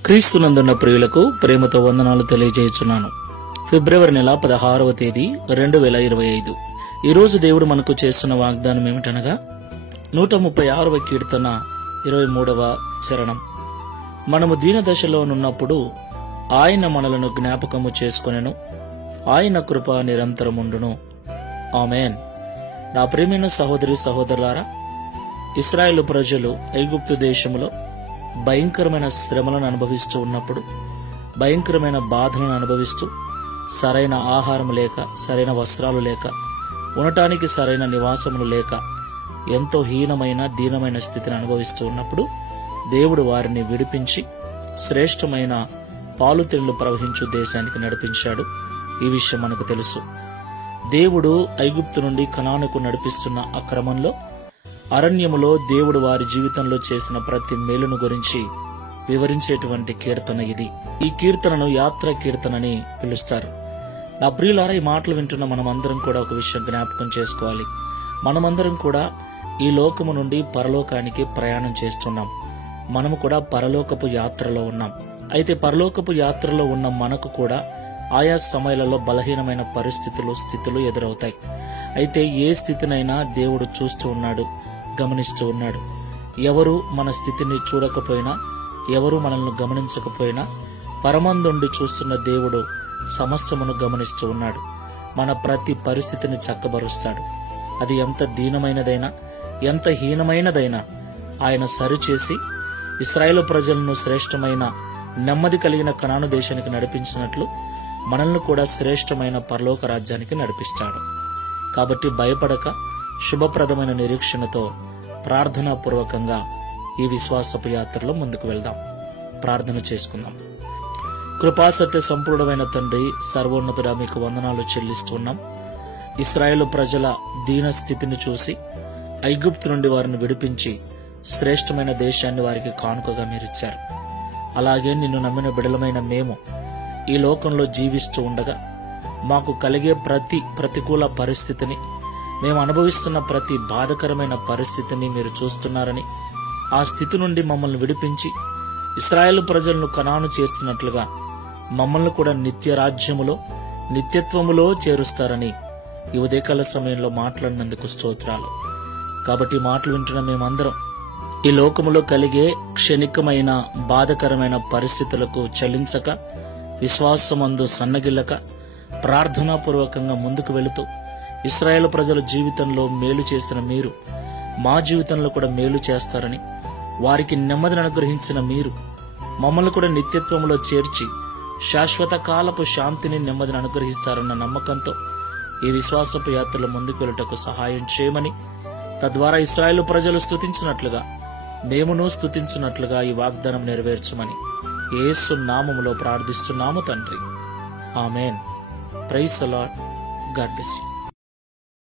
క్రీస్తునందున్న ప్రియులకు ప్రేమతో వందనాలు తెలియజేయుచున్నాను. ఫిబ్రవరి నెల 16వ తేదీ 2025. ఈరోజు దేవుడు మనకు చేస్తున్న వాగ్దానం ఏమిటనగా 136వ కీర్తన 23వ చరణం. మనము దీనదశలో నున్నప్పుడు ఆయన మనలను జ్ఞాపకము చేసుకొనెను, ఆయన కృప నిరంతరముండును. ఆమేన్. నా ప్రియమైన సహోదరి సహోదరులారా, ఇశ్రాయేలు ప్రజలు ఐగుప్తు దేశములో భయంకరమైన శ్రమలను అనుభవిస్తూ ఉన్నప్పుడు, భయంకరమైన బాధలను అనుభవిస్తూ, సరైన ఆహారం లేక, సరైన వస్త్రాలు లేక, ఉండటానికి సరైన నివాసములు లేక, ఎంతో హీనమైన దీనమైన స్థితిని అనుభవిస్తూ ఉన్నప్పుడు దేవుడు వారిని విడిపించి శ్రేష్టమైన పాలుతెన్నులు ప్రవహించు దేశానికి నడిపించాడు. ఈ విషయం మనకు తెలుసు. దేవుడు ఐగుప్తు నుండి కనానుకు నడిపిస్తున్న ఆ క్రమంలో అరణ్యములో దేవుడు వారి జీవితంలో చేసిన ప్రతి మేలును గురించి వివరించేటువంటి కీర్తన ఇది. ఈ కీర్తనను యాత్ర కీర్తనని పిలుస్తారు. నా ప్రియులారా, ఈ మాటలు వింటున్న మనమందరం కూడా ఒక విషయం జ్ఞాపకం చేసుకోవాలి. మనమందరం కూడా ఈ లోకము నుండి పరలోకానికి ప్రయాణం చేస్తున్నాం. మనము కూడా పరలోకపు యాత్రలో ఉన్నాం. అయితే పరలోకపు యాత్రలో ఉన్న మనకు కూడా ఆయా సమయాలలో బలహీనమైన పరిస్థితులు, స్థితులు ఎదురవుతాయి. అయితే ఏ స్థితినైనా దేవుడు చూస్తూ ఉన్నాడు, గమనిస్తూ ఉన్నాడు. ఎవరు మన స్థితిని చూడకపోయినా, ఎవరు మనల్ని గమనించకపోయినా, పరమందుండి చూస్తున్న దేవుడు సమస్తమును గమనిస్తూ ఉన్నాడు. మన ప్రతి పరిస్థితిని చక్కబరుస్తాడు. అది ఎంత దీనమైనదైనా, ఎంత హీనమైనదైనా ఆయన సరిచేసి ఇశ్రాయేలు ప్రజలను శ్రేష్టమైన నెమ్మది కలిగిన కనాను దేశానికి నడిపించినట్లు మనల్ని కూడా శ్రేష్టమైన పరలోక రాజ్యానికి నడిపిస్తాడు. కాబట్టి భయపడక శుభప్రదమైన నిరీక్షణతో ప్రార్థనాపూర్వకంగా ఈ విశ్వాసపు యాత్రలో ముందుకు వెళ్దాం. ప్రార్థన చేసుకుందాం. కృపాసత్య సంపూర్ణమైన తండ్రి, సర్వోన్నతుడా, మీకు వందనాలు చెల్లిస్తున్నాం. ఇశ్రాయేలు ప్రజల దీన స్థితిని చూసి ఐగుప్తు నుండి వారిని విడిపించి శ్రేష్టమైన దేశాన్ని వారికి కానుకగా మీరిచ్చారు. అలాగే నిన్ను నమ్మిన బిడలమైన మేము ఈ లోకంలో జీవిస్తూ ఉండగా మాకు కలిగే ప్రతి ప్రతికూల పరిస్థితిని, మేము అనుభవిస్తున్న ప్రతి బాధకరమైన పరిస్థితిని మీరు చూస్తున్నారని, ఆ స్థితి నుండి మమ్మల్ని విడిపించి ఇశ్రాయేలు ప్రజలను కనాను చేర్చినట్లుగా మమ్మల్ని కూడా నిత్య రాజ్యములో, నిత్యత్వములో చేరుస్తారని ఈ ఉదయకాల సమయంలో మాట్లాడినందుకు స్తోత్రాలు. కాబట్టి మాటలు వింటున్న మేమందరం ఈ లోకములో కలిగే క్షణికమైన బాధకరమైన పరిస్థితులకు చలించక, విశ్వాసమందు సన్నగిల్లక, ప్రార్థనాపూర్వకంగా ముందుకు వెళుతూ ఇశ్రాయేలు ప్రజల జీవితంలో మేలు చేసిన మీరు మా జీవితంలో కూడా మేలు చేస్తారని, వారికి నెమ్మదిని అనుగ్రహించిన మీరు మమ్మల్ని కూడా నిత్యత్వంలో చేర్చి శాశ్వత కాలపు శాంతిని, నెమ్మదిని అనుగ్రహిస్తారన్న నమ్మకంతో ఈ విశ్వాసపు యాత్రలో ముందుకు వెళ్ళటకు సహాయం చేయమని, తద్వారా ఇశ్రాయేలు ప్రజలు స్తుతించినట్లుగా మేమును స్తుతించినట్లుగా ఈ వాగ్దానం నెరవేర్చమని యేసు నామములో ప్రార్థిస్తున్నాము తండ్రి. Amen. Praise the Lord. God bless you.